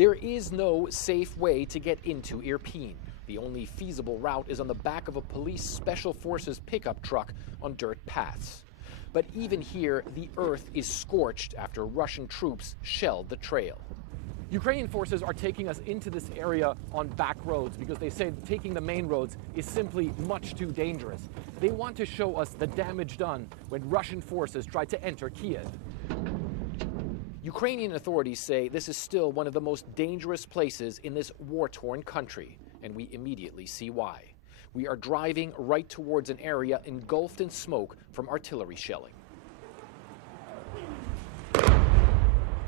There is no safe way to get into Irpin. The only feasible route is on the back of a police special forces pickup truck on dirt paths. But even here, the earth is scorched after Russian troops shelled the trail. Ukrainian forces are taking us into this area on back roads because they say taking the main roads is simply much too dangerous. They want to show us the damage done when Russian forces tried to enter Kiev. Ukrainian authorities say this is still one of the most dangerous places in this war-torn country, and we immediately see why. We are driving right towards an area engulfed in smoke from artillery shelling.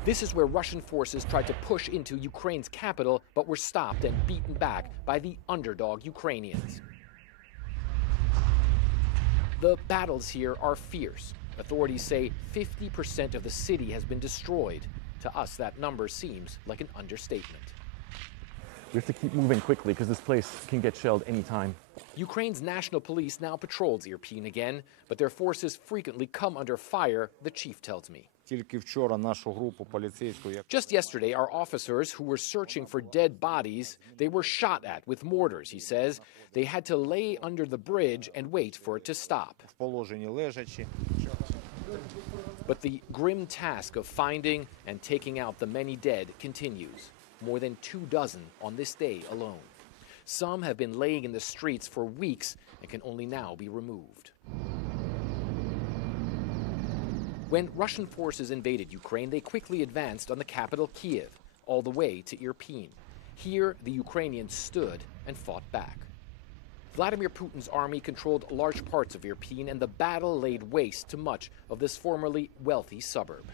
This is where Russian forces tried to push into Ukraine's capital, but were stopped and beaten back by the underdog Ukrainians. The battles here are fierce. Authorities say 50% of the city has been destroyed. To us, that number seems like an understatement. We have to keep moving quickly because this place can get shelled anytime. Ukraine's national police now patrols Irpin again, but their forces frequently come under fire, the chief tells me. Just yesterday, our officers who were searching for dead bodies, they were shot at with mortars, he says. They had to lay under the bridge and wait for it to stop. But the grim task of finding and taking out the many dead continues. More than 24 on this day alone. Some have been laying in the streets for weeks and can only now be removed. When Russian forces invaded Ukraine, they quickly advanced on the capital Kiev, all the way to Irpin. Here, the Ukrainians stood and fought back. Vladimir Putin's army controlled large parts of Irpin, and the battle laid waste to much of this formerly wealthy suburb.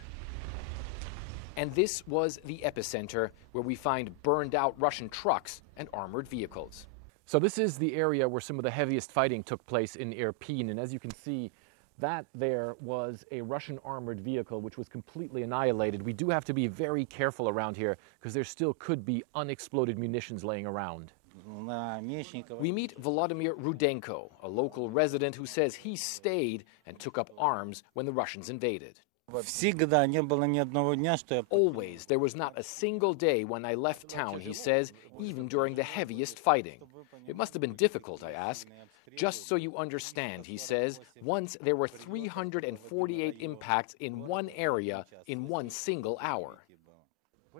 And this was the epicenter where we find burned out Russian trucks and armored vehicles. So this is the area where some of the heaviest fighting took place in Irpin, and as you can see, that there was a Russian armored vehicle which was completely annihilated. We do have to be very careful around here because there still could be unexploded munitions laying around. We meet Volodymyr Rudenko, a local resident who says he stayed and took up arms when the Russians invaded. Always, there was not a single day when I left town, he says, even during the heaviest fighting. It must have been difficult, I ask. Just so you understand, he says, once there were 348 impacts in one area in one single hour.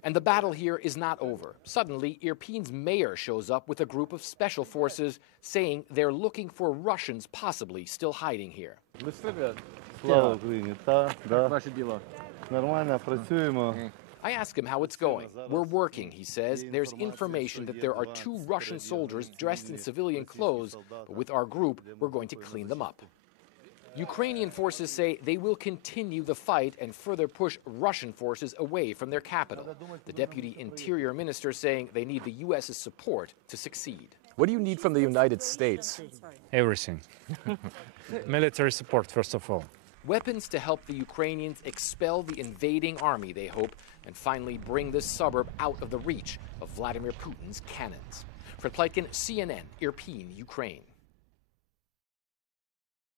And the battle here is not over. Suddenly, Irpin's mayor shows up with a group of special forces saying they're looking for Russians possibly still hiding here. I ask him how it's going. We're working, he says. There's information that there are 2 Russian soldiers dressed in civilian clothes, but with our group, we're going to clean them up. Ukrainian forces say they will continue the fight and further push Russian forces away from their capital. The deputy interior minister saying they need the U.S.'s support to succeed. What do you need from the United States? Everything. Military support, first of all. Weapons to help the Ukrainians expel the invading army, they hope, and finally bring this suburb out of the reach of Vladimir Putin's cannons. Fred Pleitkin, CNN, Irpin, Ukraine.